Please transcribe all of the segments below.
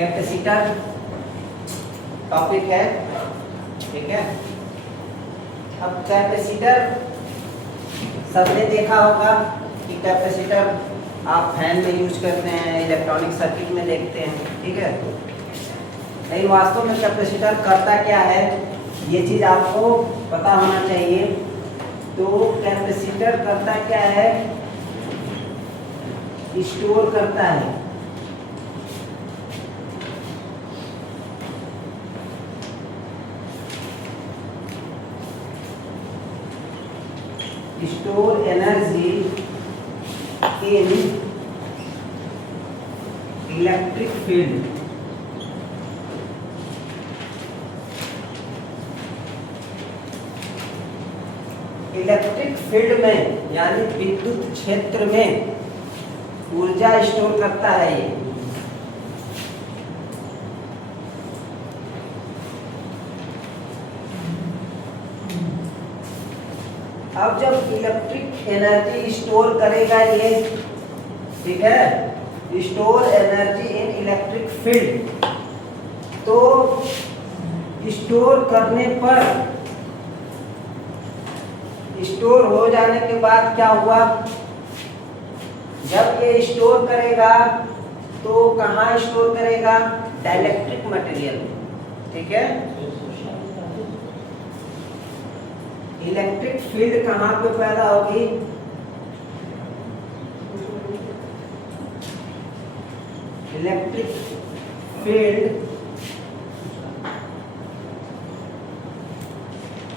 Capacitor topic है, ठीक है। अब कैपेसिटर सबने देखा होगा कि कैपेसिटर आप फैन में यूज करते हैं, इलेक्ट्रॉनिक सर्किट में देखते हैं, ठीक है। लेकिन वास्तव में कैपेसिटर करता क्या है ये चीज़ आपको पता होना चाहिए। तो कैपेसिटर करता क्या है, स्टोर करता है store energy in electric field. Electric field में यानी विद्युत क्षेत्र में ऊर्जा स्टोर करता है ये। अब जब इलेक्ट्रिक एनर्जी स्टोर करेगा ये, ठीक है, store energy in electric field, तो स्टोर करने पर, स्टोर हो जाने के बाद क्या हुआ, जब ये स्टोर करेगा तो कहाँ स्टोर करेगा, डाइलेक्ट्रिक मटेरियल, ठीक है। इलेक्ट्रिक फील्ड कहाँ पे पैदा होगी, electric field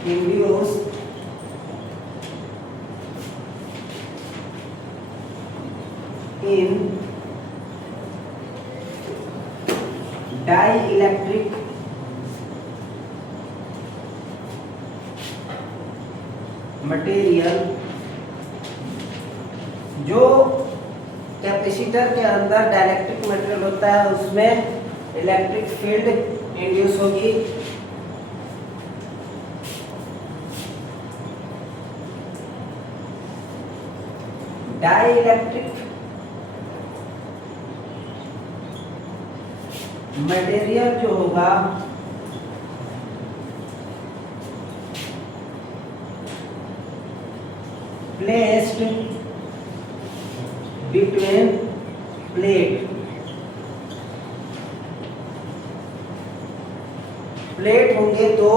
induce in dielectric material. जो कैपेसिटर के अंदर डाइलेक्ट्रिक मटेरियल होता है उसमें इलेक्ट्रिक फील्ड इंड्यूस होगी। डाइइलेक्ट्रिक मटेरियल जो होगा प्लेस्ड बिटवीन प्लेट, प्लेट होंगे तो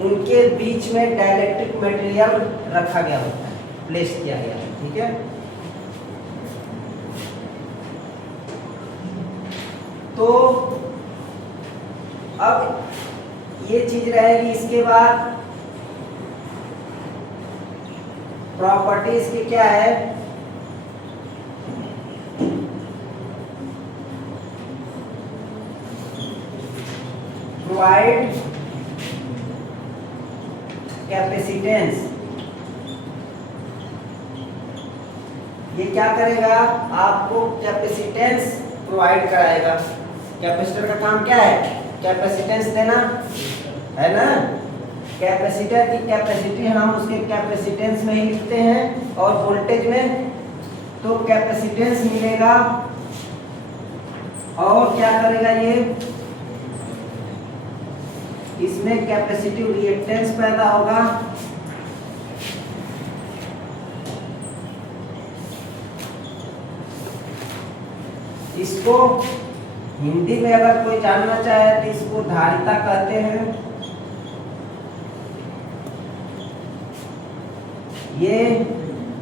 उनके बीच में डाइलेक्ट्रिक मटेरियल रखा गया होता है, प्लेस किया गया है, ठीक है। तो अब ये चीज रहेगी। इसके बाद प्रॉपर्टीज की क्या है, प्रोवाइड कैपेसिटेंस। ये क्या करेगा, आपको कैपेसिटेंस प्रोवाइड कराएगा। कैपेसिटर का काम क्या है, कैपेसिटेंस देना है ना। कैपेसिटर की कैपेसिटी हम उसके कैपेसिटेंस में ही लिखते हैं और वोल्टेज में, तो कैपेसिटेंस मिलेगा। और क्या करेगा ये, इसमें कैपेसिटिव रिएक्टेंस पैदा होगा। इसको हिंदी में अगर कोई जानना चाहे तो इसको धारिता कहते हैं। ये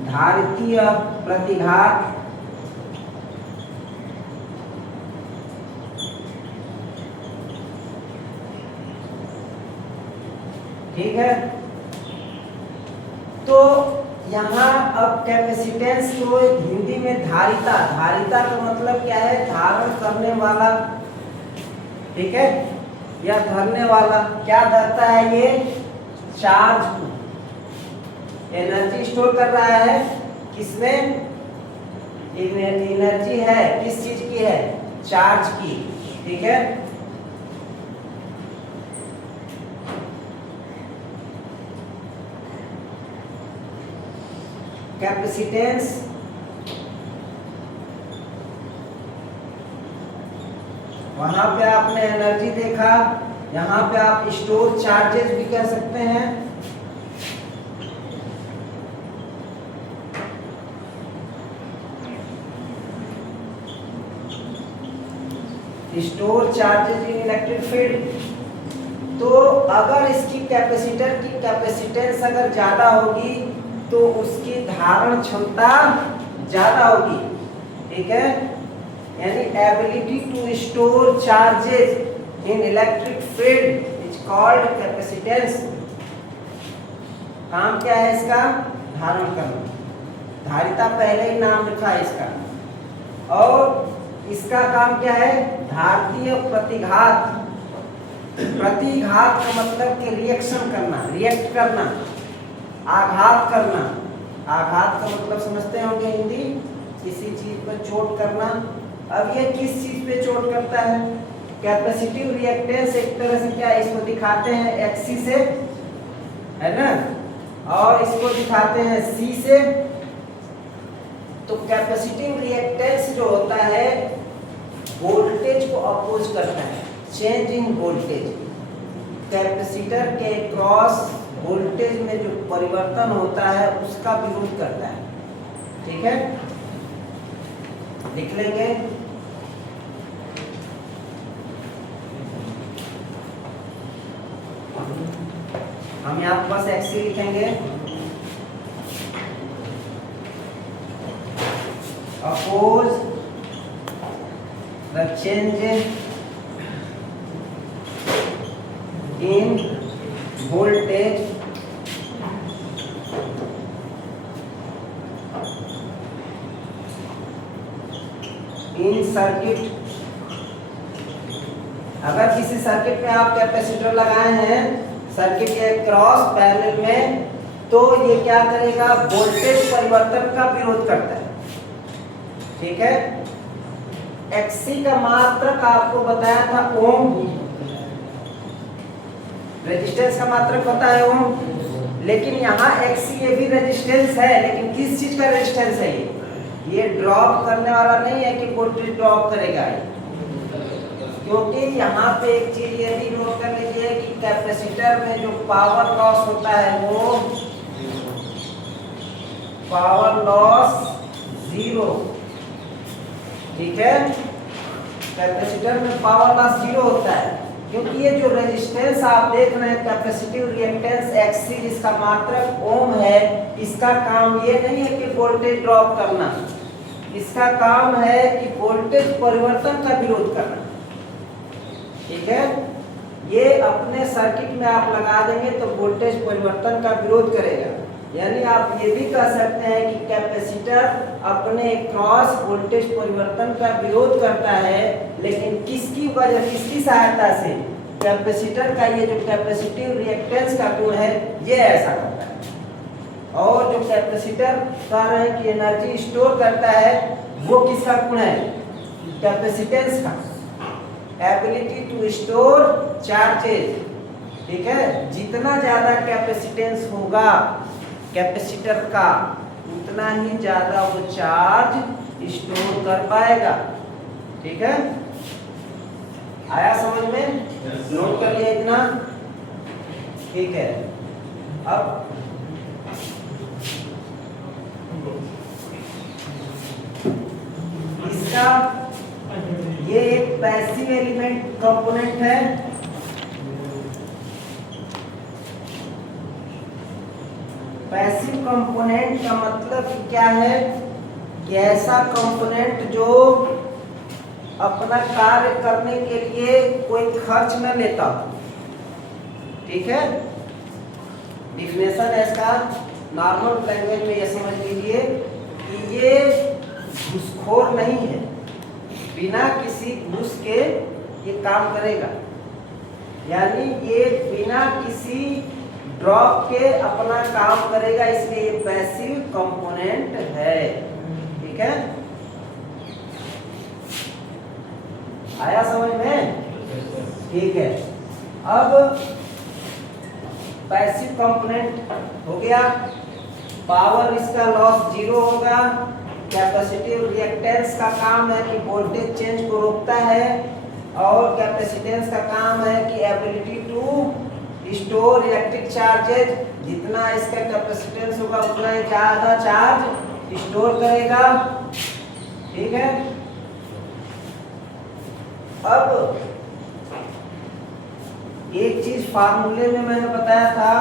धारितीय प्रतिघात ठीक है। तो यहाँ अब कैपेसिटेंस को हिंदी में धारिता, धारिता का मतलब क्या है, धारण करने वाला, ठीक है, या धरने वाला। क्या धरता है ये, चार्ज, एनर्जी स्टोर कर रहा है। किसमें एनर्जी है, किस चीज की है, चार्ज की, ठीक है। कैपेसिटेंस वहां पे आपने एनर्जी देखा, यहाँ पे आप स्टोर चार्जेस भी कह सकते हैं। Store charges in electric field. तो अगर इसकी कैपेसिटर की कैपेसिटेंस अगर ज्यादा होगी तो उसकी धारण क्षमता ज्यादा होगी, ठीक है। यानी ability to store charges in electric field is called capacitance. काम क्या है इसका? धारण करना। धारिता पहले ही नाम लिखा है इसका। और इसका काम क्या है? धारितीय प्रतिघात। प्रतिघात का मतलब कि रिएक्शन करना, रिएक्ट करना, आघात करना। आघात का मतलब समझते होंगे हिंदी, किसी चीज पर चोट करना। अब ये किस चीज पे चोट करता है? कैपेसिटिव रिएक्टेंस एक तरह से क्या इसको दिखाते हैं एक्सी से, है ना, और इसको दिखाते हैं सी से। तो कैपेसिटिव रिएक्टेंस जो होता है वोल्टेज को अपोज करता है, चेंज इन वोल्टेज। कैपेसिटर के क्रॉस वोल्टेज में जो परिवर्तन होता है उसका विरोध करता है, ठीक है। लिख लेंगे। हम यहाँ पर बस एक्सी लिखेंगे। Oppose the change in voltage in circuit. अगर किसी सर्किट में आप कैपेसिटर लगाए हैं सर्किट के क्रॉस पैरेलल में, तो ये क्या करेगा? वोल्टेज परिवर्तन का विरोध करता है, ठीक है। एक्सी का मात्रक आपको बताया था ओम, रेजिस्टेंस का मात्रक होता है ओम, लेकिन यहाँ एक्सी ये भी रेजिस्टेंस है, लेकिन किस चीज का रेजिस्टेंस है? ये ड्रॉप करने वाला नहीं है कि वोल्टेज ड्रॉप करेगा, क्योंकि यहाँ पे एक चीज ये भी नोट कर लीजिए कि कैपेसिटर में जो पावर लॉस होता है वो पावर लॉस जीरो, ठीक है। कैपेसिटर में पावर लॉस जीरो होता है, क्योंकि ये जो रेजिस्टेंस आप देख रहे हैं कैपेसिटिव रिएक्टेंस एक्सी जिसका मात्रक ओम है, इसका काम ये नहीं है कि वोल्टेज ड्रॉप करना, इसका काम है कि वोल्टेज परिवर्तन का विरोध करना, ठीक है। ये अपने सर्किट में आप लगा देंगे तो वोल्टेज परिवर्तन का विरोध करेगा। यानी आप ये भी कह सकते हैं कि कैपेसिटर अपने क्रॉस वोल्टेज परिवर्तन का विरोध करता है, लेकिन किसकी वजह, किसकी सहायता से? कैपेसिटर का ये जो कैपेसिटिव रिएक्टेंस का गुण है ये ऐसा करता है। और जो कैपेसिटर कह रहे हैं कि एनर्जी स्टोर करता है, वो किसका गुण है? कैपेसिटेंस का, एबिलिटी टू स्टोर चार्जेस, ठीक है। जितना ज्यादा कैपेसिटेंस होगा कैपेसिटर का, उतना ही ज्यादा वो चार्ज स्टोर कर पाएगा, ठीक है। आया समझ में? नोट कर लिया इतना, ठीक है। अब इसका ये एक पैसिव एलिमेंट कंपोनेंट है, पैसिव कंपोनेंट का मतलब क्या है? कि ऐसा कंपोनेंट जो अपना कार्य करने के लिए कोई खर्च न लेता, ठीक है। डिफिनेशन है इसका नॉर्मल लैंग्वेज में, ये समझ लीजिए कि ये घूसखोर नहीं है, बिना किसी घूस के ये काम करेगा। यानी ये बिना किसी ड्रॉप के अपना काम करेगा, इसलिए ये पैसिव कंपोनेंट है, ठीक है। आया समझ में? ठीक है। अब पैसिव कंपोनेंट हो गया, पावर इसका लॉस जीरो होगा, कैपेसिटिव रिएक्टेंस का काम है कि वोल्टेज चेंज को रोकता है, और कैपेसिटेंस का काम है कि ability to store electric charges, जितना इसका कैपेसिटेंस होगा उतना ही ज़्यादा चार्ज स्टोर करेगा। ठीक है, अब एक चीज फार्मूले में मैंने बताया था,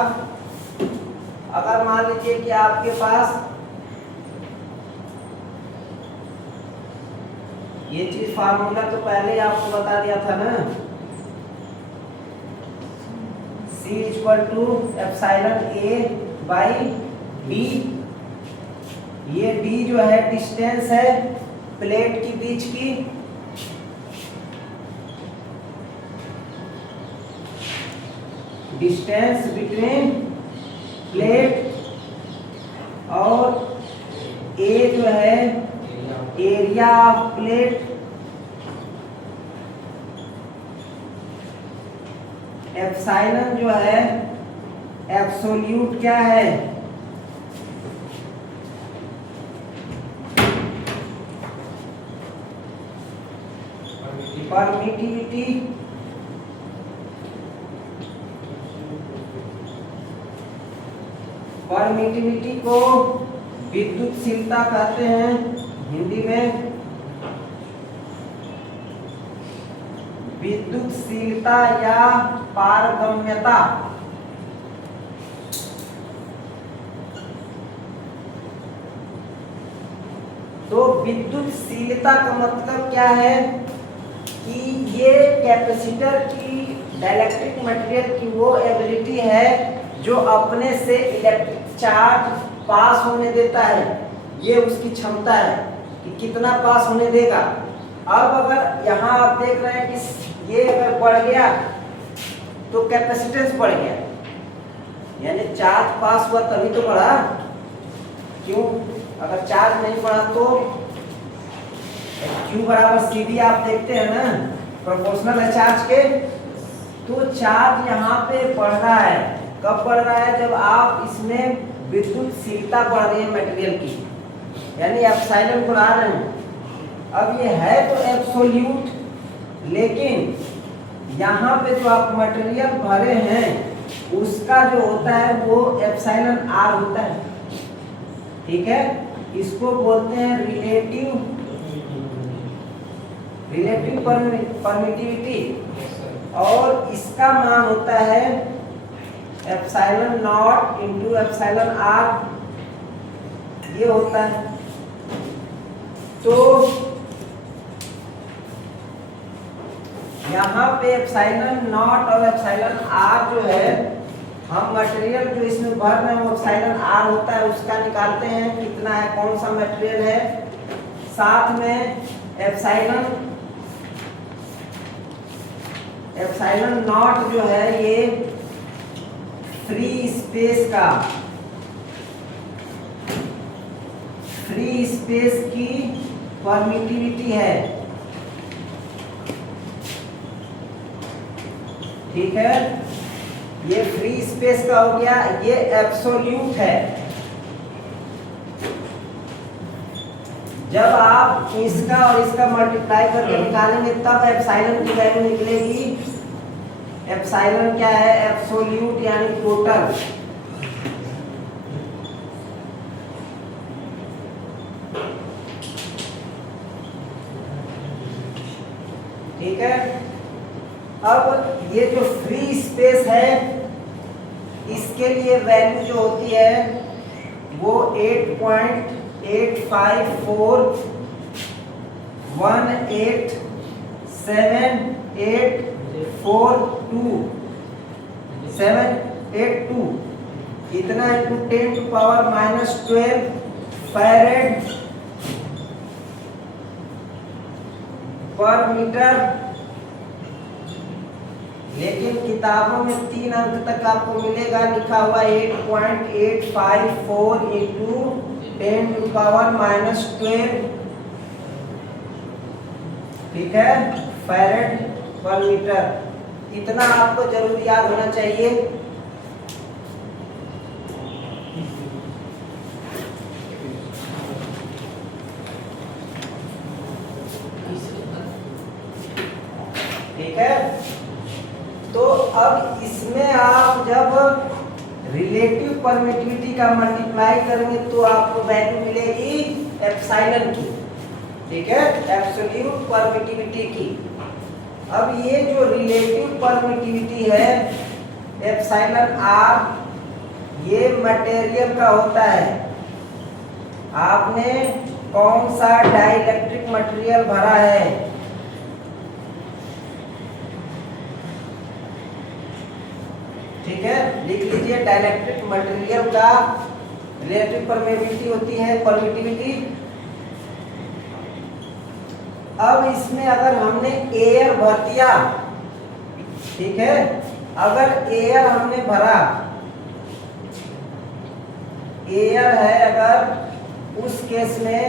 अगर मान लीजिए कि आपके पास ये चीज फार्मूला तो पहले ही आपको बता दिया था ना, C equal to epsilon A by B। ये B जो है डिस्टेंस है प्लेट के बीच की, डिस्टेंस बिटवीन प्लेट, और A जो है एरिया ऑफ प्लेट, एप्सिलॉन जो है एब्सोल्यूट क्या है, परमिटिविटी, परमिटिविटी को विद्युतशीलता कहते हैं हिंदी में, विद्युतशीलता या पारगम्यता। तो विद्युतशीलता का मतलब क्या है कि ये कैपेसिटर की डाइलेक्ट्रिक मटेरियल की वो एबिलिटी है जो अपने से इलेक्ट्रिक चार्ज पास होने देता है, ये उसकी क्षमता है कि कितना पास होने देगा। अब अगर यहाँ आप देख रहे हैं कि ये अगर बढ़ गया तो कैपेसिटेंस बढ़ गया, यानी चार्ज पास हुआ तभी तो बढ़ा। क्यों? अगर चार्ज नहीं बढ़ा तो Q बराबर CD आप देखते हैं ना, प्रोपोर्शनल है चार्ज के। तो चार्ज यहाँ पे बढ़ रहा है, कब बढ़ रहा है? जब आप इसमें विद्युतशीलता बढ़ रही है मटेरियल की, यानी एप्सिलॉन बढ़ा रहे हैं। अब ये है तो एब्सोल्यूट, लेकिन यहाँ पे जो आप मटेरियल भरे हैं उसका जो होता है वो एप्सिलॉन R होता है। ठीक है, इसको बोलते हैं रिलेटिव परमिटिविटी, और इसका मान होता है epsilon not into epsilon R, ये होता है। तो यहाँ पे एप्सिलॉन नॉट और एप्सिलॉन R जो है, हम मटेरियल जो इसमें भर रहे हैं वो एप्सिलॉन R होता है, उसका निकालते हैं कितना है, कौन सा मटेरियल है। साथ में एप्सिलॉन नॉट जो है ये फ्री स्पेस की परमिटिविटी है। ठीक है, ये फ्री स्पेस का हो गया, ये एब्सोल्यूट है। जब आप इसका और इसका मल्टीप्लाई करके निकालेंगे तब एप्सिलॉन की वैल्यू निकलेगी। एप्सिलॉन क्या है? एब्सोल्यूट यानी टोटल। ठीक है, अब ये जो फ्री स्पेस है इसके लिए वैल्यू जो होती है वो 8.8541872 इतना इंटू 10⁻⁻12 फैरेड पर मीटर। लेकिन किताबों में 3 अंक तक आपको मिलेगा लिखा हुआ 8.854 इंटू 10⁻⁻12। ठीक है, फैरेड पर मीटर। इतना आपको जरूर याद होना चाहिए। अब इसमें आप जब रिलेटिव परमिटिविटी का मल्टीप्लाई करेंगे तो आपको वैल्यू मिलेगी एप्सिलॉन की, ठीक है, एब्सोल्यूट परमिटिविटी की। अब ये जो रिलेटिव परमिटिविटी है एप्सिलॉन आर, ये मटेरियल का होता है। आपने कौन सा डाइलेक्ट्रिक मटेरियल भरा है, ठीक है, लिख लीजिए। डाइलेक्ट्रिक मटेरियल का रिलेटिव परमिटिविटी होती है परमिटिविटी। अब इसमें अगर हमने एयर भर दिया, ठीक है, अगर एयर हमने भरा, एयर है अगर, उस केस में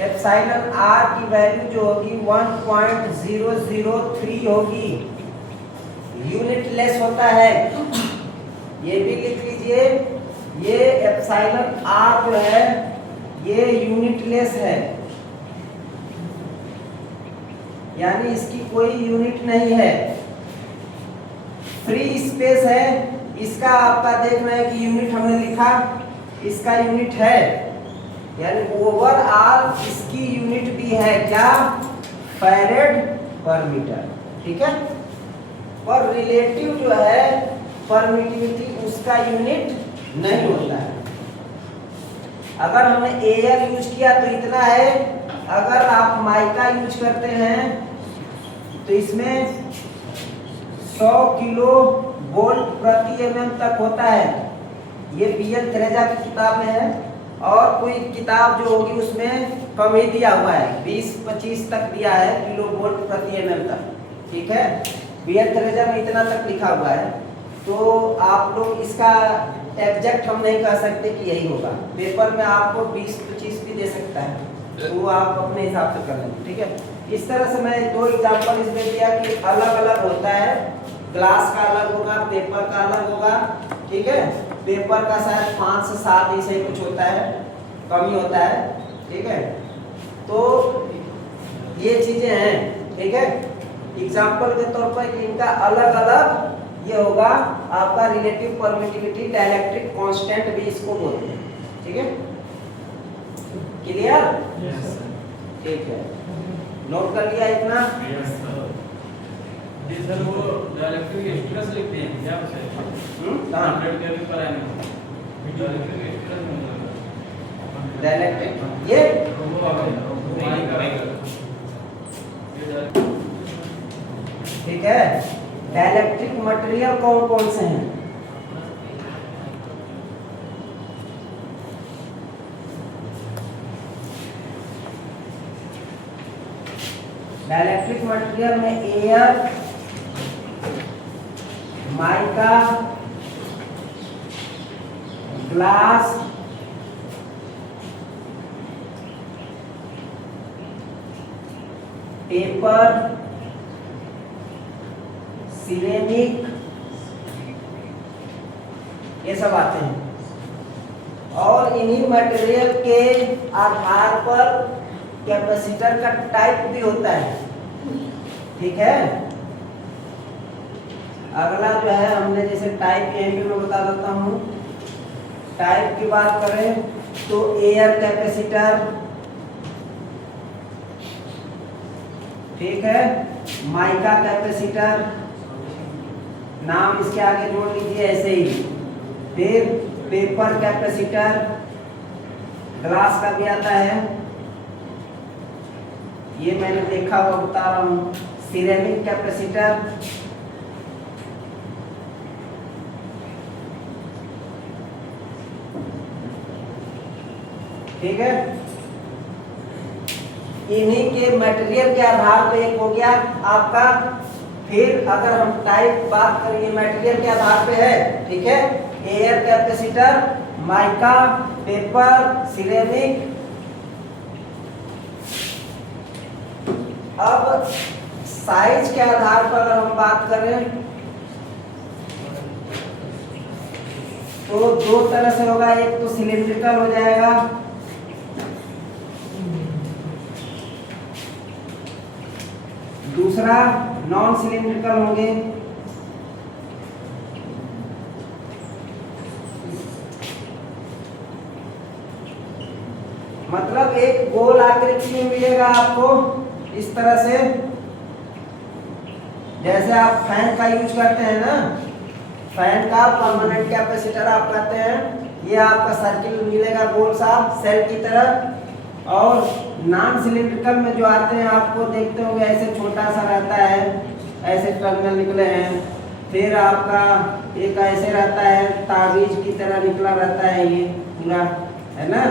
एप्सिलॉन आर की वैल्यू जो होगी 1.003 होगी, यूनिट लेस होता है। ये भी लिख लीजिए, ये एप्सिलॉन आर जो है ये यूनिट लेस है, यानी इसकी कोई यूनिट नहीं है, फ्री स्पेस है। इसका आपका देखना है कि यूनिट हमने लिखा, इसका यूनिट है, यानी ओवरऑल इसकी यूनिट भी है क्या, फैरेड पर मीटर, ठीक है। पर रिलेटिव जो है परमिटिविटी उसका यूनिट नहीं होता है। अगर हमने एयर यूज किया तो इतना है, अगर आप माइका यूज करते हैं तो इसमें 100 किलो वोल्ट प्रति एमएम तक होता है। ये बीएल त्रेजा की किताब में है, और कोई किताब जो होगी उसमें कम ही दिया हुआ है, 20-25 तक दिया है किलो वोल्ट प्रति एमएम तक, ठीक है। बीएल त्रेजा में इतना तक लिखा हुआ है, तो आप लोग इसका एग्जैक्ट हम नहीं कह सकते कि यही होगा। पेपर में आपको 20-25 भी दे सकता है, तो आप अपने हिसाब से कर लेंगे, ठीक है। इस तरह से मैं 2 एग्जांपल इसमें दिया कि अलग अलग होता है, ग्लास का अलग होगा, पेपर का अलग होगा, ठीक है। पेपर का शायद 5 से 7 ऐसे ही कुछ होता है, कम ही होता है, ठीक है। तो ये चीजें हैं, ठीक है, एग्जाम्पल के तौर पर कि इनका अलग अलग ये होगा। आपका रिलेटिव परमिटिविटी, डाइलेक्ट्रिक कांस्टेंट भी इसको बोलते हैं, ठीक है। क्लियर? ठीक है, नोट कर लिया इतना? जी सर, वो डाइलेक्ट्रिक स्ट्रेस लिखते हैं क्या बच्चे? कहां? के पेपर आए डाइलेक्ट्रिक स्ट्रेस डाइलेक्ट्रिक ये ठीक है। डाइलेक्ट्रिक मटेरियल कौन कौन से हैं? डाइलेक्ट्रिक मटेरियल में air, mica, glass, paper, ceramic, ये सब आते हैं। और इन्हीं मटेरियल के आधार पर कैपेसिटर का टाइप भी होता है, ठीक है। अगला जो है हमने जैसे टाइप यहीं पे मैं बता देता हूँ। टाइप की बात करें तो एयर कैपेसिटर, ठीक है, माइका कैपेसिटर, नाम इसके आगे जोड़ लीजिए ऐसे ही। फिर पेपर कैपेसिटर, ग्लास का भी आता है, ये मैंने देखा हुआ बता रहा हूँ। सिरेमिक कैपेसिटर, ठीक है। इन्हीं के मटेरियल के आधार पे एक हो गया आपका। फिर अगर हम टाइप बात करेंगे मटेरियल के आधार पे है, ठीक है, air capacitor, mica, paper, ceramic. अब साइज के आधार पर अगर हम बात करें तो 2 तरह से होगा, एक तो सिलिंड्रिकल हो जाएगा, दूसरा नॉन सिलिंड्रिकल होंगे। मतलब एक गोल आकृति में मिलेगा आपको इस तरह से, जैसे आप फैन का यूज करते हैं ना, फैन का परमानेंट कैपेसिटर आप कहते हैं, ये आपका सर्किल मिलेगा गोल सा सेल की तरह। और नॉन सिलिंड्रिकल में जो आते हैं आपको देखते होंगे ऐसे छोटा सा रहता है, ऐसे टर्मिनल निकले हैं, फिर आपका एक ऐसे रहता है ताबीज की तरह निकला रहता है, ये पूरा है ना,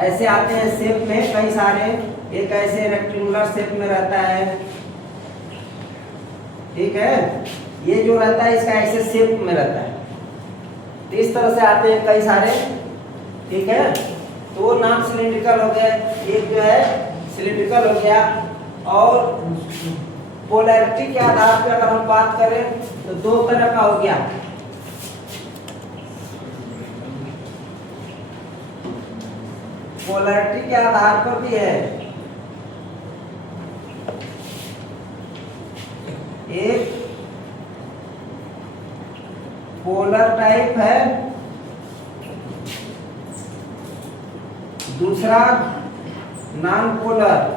ऐसे आते हैं शेप में कई सारे, एक ऐसे रेक्टेंगुलर शेप में रहता है, ठीक है, ये जो रहता है इसका ऐसे शेप में रहता है, तो इस तरह से आते हैं कई सारे, ठीक है। तो वो नॉन सिलिंड्रिकल हो गए, एक जो है सिलिंड्रिकल हो गया। और पोलैरिटी के आधार पर अगर हम बात करें तो दो तरह का हो गया, पोलैरिटी के आधार पर भी है, एक पोलर टाइप है, दूसरा नॉन पोलर।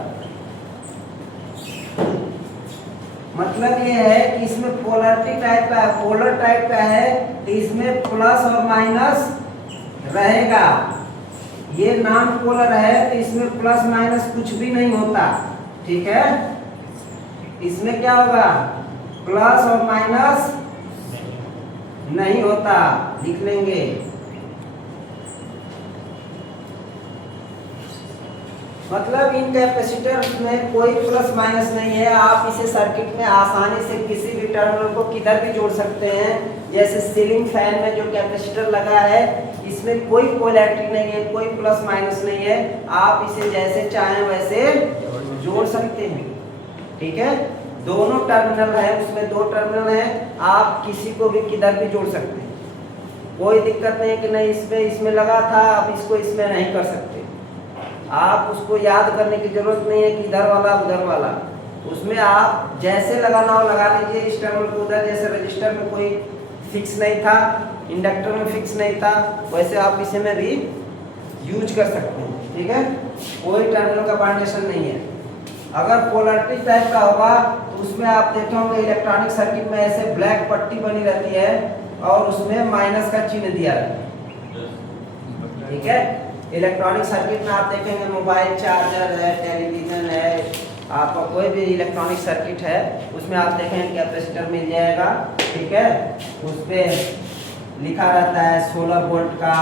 मतलब ये है कि इसमें पोलरिटी टाइप का है, पोलर टाइप का है तो इसमें प्लस और माइनस रहेगा, ये नॉन पोलर है तो इसमें प्लस माइनस कुछ भी नहीं होता, ठीक है। इसमें क्या होगा, प्लस और माइनस नहीं होता, लिख लेंगे। मतलब इन कैपेसिटर में कोई प्लस माइनस नहीं है, आप इसे सर्किट में आसानी से किसी भी टर्मिनल को किधर भी जोड़ सकते हैं। जैसे सीलिंग फैन में जो कैपेसिटर लगा है इसमें कोई पोलैरिटी नहीं है, कोई प्लस माइनस नहीं है, आप इसे जैसे चाहें वैसे जोड़ सकते हैं, ठीक है। दोनों टर्मिनल है, उसमें दो टर्मिनल है, आप किसी को भी किधर भी जोड़ सकते हैं, कोई दिक्कत नहीं कि नहीं इसमें लगा था अब इसको इसमें नहीं कर सकते। आप उसको याद करने की जरूरत नहीं है कि इधर वाला उधर वाला, उसमें आप जैसे लगाना हो लगा लीजिए। इस टर्मिनल को उधर, जैसे रजिस्टर में कोई फिक्स नहीं था, इंडक्टर में फिक्स नहीं था, वैसे आप इसे में भी यूज कर सकते हैं, ठीक है। कोई टर्मिनल का पार्टीशन नहीं है। अगर पोलैरिटी टाइप का होगा तो उसमें आप देखे होंगे इलेक्ट्रॉनिक सर्किट में ऐसे ब्लैक पट्टी बनी रहती है और उसमें माइनस का चिन्ह दिया रहता है, ठीक है। इलेक्ट्रॉनिक सर्किट में आप देखेंगे मोबाइल चार्जर है, टेलीविजन है, आपका कोई भी इलेक्ट्रॉनिक सर्किट है उसमें आप देखेंगे कैपेसिटर मिल जाएगा, ठीक है। उस पर लिखा रहता है 16 वोल्ट का,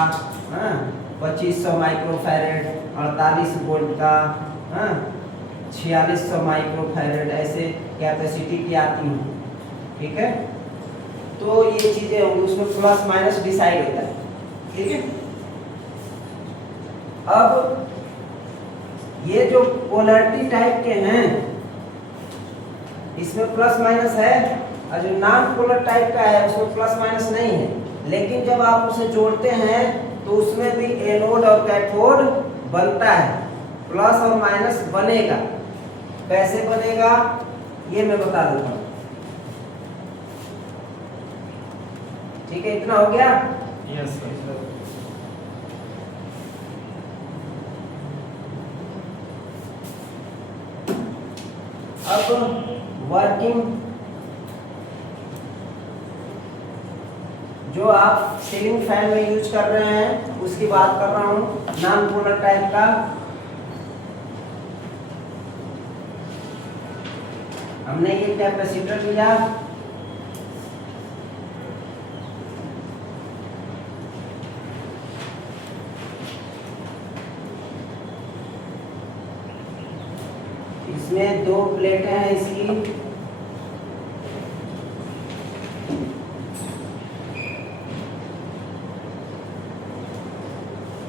2500 माइक्रोफैरेड, 48 वोल्ट का, 4600 माइक्रोफैरेड, ऐसे कैपेसिटी की आती हैं, ठीक है। तो ये चीज़ें होंगी, उसमें प्लस माइनस डिसाइड होता है, ठीक है। अब ये जो पोलैरिटी टाइप के हैं इसमें प्लस माइनस है, और जो नॉन पोलर टाइप का है उसमें प्लस माइनस नहीं है, लेकिन जब आप उसे जोड़ते हैं तो उसमें भी एनोड और कैथोड बनता है, प्लस और माइनस बनेगा। कैसे बनेगा ये मैं बता देता हूँ, ठीक है। इतना हो गया, यस सर। अब वर्किंग जो आप सीलिंग फैन में यूज कर रहे हैं उसकी बात कर रहा हूँ, नॉन पोलर टाइप का। हमने ये कैपेसिटर लिया, इसमें दो प्लेटें हैं इसकी,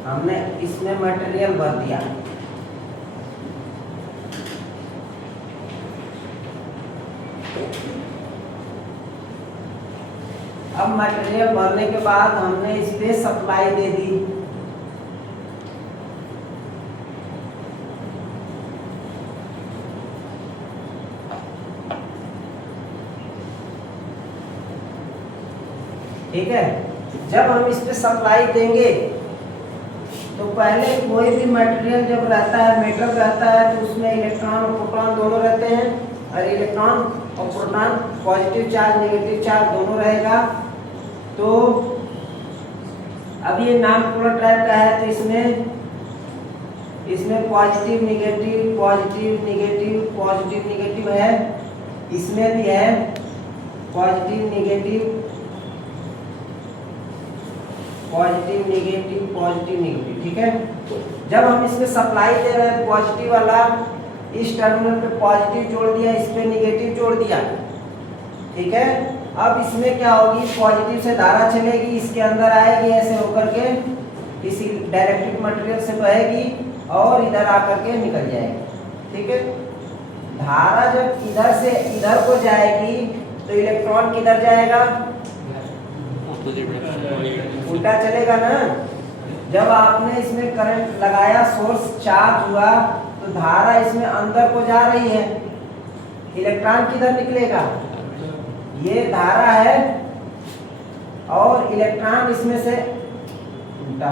हमने इसमें मटेरियल भर दिया। अब मटेरियल भरने के बाद हमने इस पे सप्लाई दे दी, ठीक है। जब हम इस पे सप्लाई देंगे तो पहले कोई भी मटेरियल जब रहता है, मेटल रहता है, तो उसमें इलेक्ट्रॉन और प्रोटॉन दोनों रहते हैं, और इलेक्ट्रॉन और proton positive charge negative charge दोनों रहेगा। तो अब ये नॉन पोलर टाइप का है, तो इसमें positive negative positive negative positive negative है, इसमें भी है positive negative positive negative positive negative. ठीक है, जब हम इसमें सप्लाई दे रहे हैं पॉजिटिव वाला, इस टर्मिनल पे पॉजिटिव जोड़ दिया, इस पे नेगेटिव जोड़ दिया। ठीक है, अब इसमें क्या होगी, पॉजिटिव से धारा चलेगी, इसके अंदर आएगी, ऐसे होकर के इसी डाइलेक्ट्रिक मटेरियल से बहेगी और इधर आकर के निकल जाएगी। ठीक है, धारा जब इधर से इधर को जाएगी तो इलेक्ट्रॉन किधर जाएगा, उल्टा चलेगा ना। जब आपने इसमें करंट लगाया, सोर्स चार्ज हुआ, तो धारा इसमें अंदर को जा रही है, इलेक्ट्रॉन किधर निकलेगा, ये धारा है, और इलेक्ट्रॉन इसमें से उल्टा।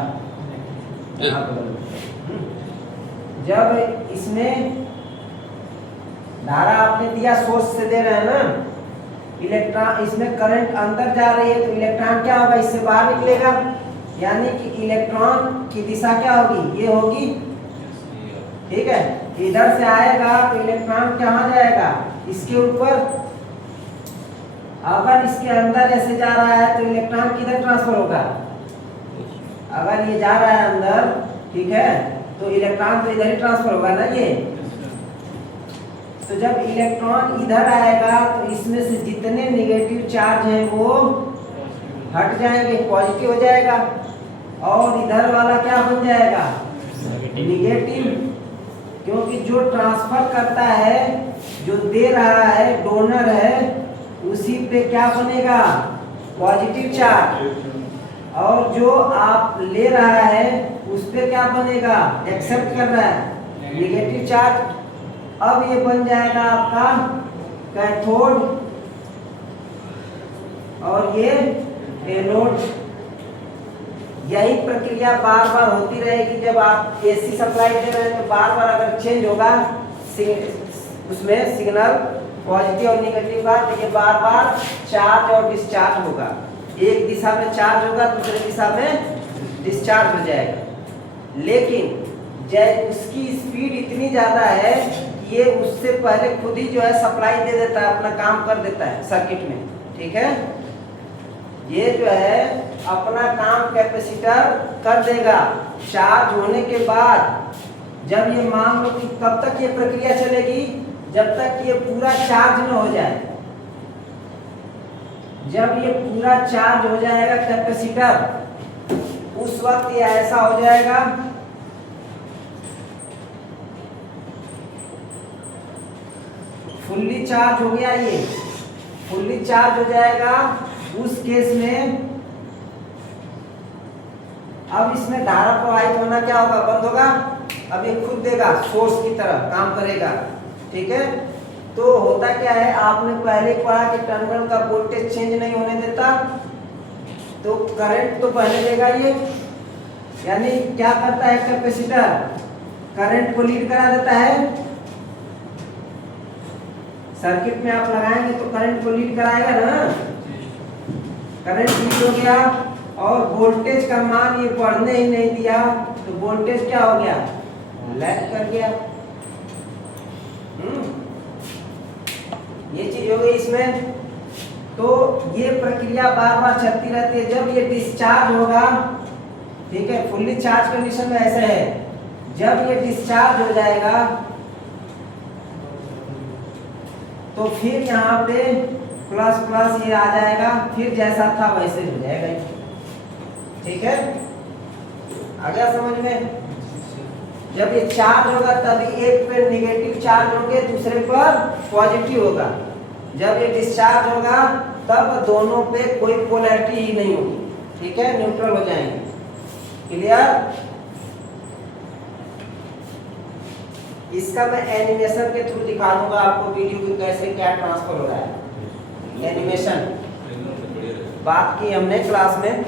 जब इसमें धारा आपने दिया, सोर्स से दे रहे हैं ना, इलेक्ट्रॉन इसमें करंट अंदर जा रही है, तो इलेक्ट्रॉन क्या होगा, इससे बाहर निकलेगा, यानी कि इलेक्ट्रॉन की दिशा क्या होगी, ये होगी। ठीक है, इधर से आएगा तो इलेक्ट्रॉन कहाँ जाएगा, इसके ऊपर। अगर इसके अंदर ऐसे जा रहा है तो इलेक्ट्रॉन किधर ट्रांसफर होगा, अगर ये जा रहा है अंदर, ठीक है, तो इलेक्ट्रॉन तो इधर ही ट्रांसफर होगा ना ये। तो जब इलेक्ट्रॉन इधर आएगा तो इसमें से जितने नेगेटिव चार्ज हैं वो हट जाएंगे, पॉजिटिव हो जाएगा, और इधर वाला क्या बन जाएगा, नेगेटिव। क्योंकि जो ट्रांसफर करता है, जो दे रहा है, डोनर है, उसी पे क्या बनेगा, पॉजिटिव चार्ज, और जो आप ले रहा है उस पे क्या बनेगा, एक्सेप्ट कर रहा है, नेगेटिव चार्ज। अब ये बन जाएगा आपका कैथोड, और ये एनोड। यही प्रक्रिया बार बार होती रहेगी। जब आप एसी सप्लाई दे रहे हैं तो बार बार अगर चेंज होगा उसमें सिग्नल पॉजिटिव और नेगेटिव का, तो ये बार बार चार्ज और डिस्चार्ज होगा। एक दिशा में चार्ज होगा, दूसरे दिशा में डिस्चार्ज हो जाएगा। लेकिन जब उसकी स्पीड इतनी ज़्यादा है, ये उससे पहले खुद ही जो है सप्लाई दे देता है, अपना काम कर देता है सर्किट में। ठीक है, ये जो है अपना काम कैपेसिटर कर देगा। चार्ज होने के बाद जब ये मान लो कि कब तक ये प्रक्रिया चलेगी, जब तक ये पूरा चार्ज न हो जाए। जब ये पूरा चार्ज हो जाएगा कैपेसिटर, उस वक्त ये ऐसा हो जाएगा, फुल्ली चार्ज हो गया, ये फुल्ली चार्ज हो जाएगा। उस केस में अब इसमें धारा प्रवाहित होना क्या होगा, बंद होगा। अब ये खुद देगा, सोर्स की तरह काम करेगा। ठीक है, तो होता क्या है, आपने पहले पढ़ा कि टर्मिनल का वोल्टेज चेंज नहीं होने देता, तो करंट तो पहले देगा ये, यानी क्या करता है कैपेसिटर, करंट को लीड करा देता है। सर्किट में आप लगाएंगे तो करंट को लीड कराएगा ना, करंट लीड हो गया, और वोल्टेज का मान ये बढ़ने ही नहीं दिया, तो वोल्टेज क्या हो गया, लैग कर गया। ये चीज हो गई इसमें। तो ये प्रक्रिया बार बार चलती रहती है। जब ये डिस्चार्ज होगा, ठीक है, फुल्ली चार्ज कंडीशन में ऐसे है, जब ये डिस्चार्ज हो जाएगा तो फिर यहाँ पे प्लस प्लस ये आ जाएगा, फिर जैसा था वैसे हो जाएगा। ठीक है, आ गया समझ में। जब ये चार्ज होगा तभी एक पे नेगेटिव चार्ज होंगे, दूसरे पर पॉजिटिव होगा। जब ये डिस्चार्ज होगा तब दोनों पे कोई पोलैरिटी ही नहीं होगी। ठीक है, न्यूट्रल हो जाएंगे। क्लियर। इसका मैं एनिमेशन के थ्रू दिखा दूंगा आपको वीडियो में कैसे क्या ट्रांसफर हो रहा है। एनिमेशन बात की हमने क्लास में।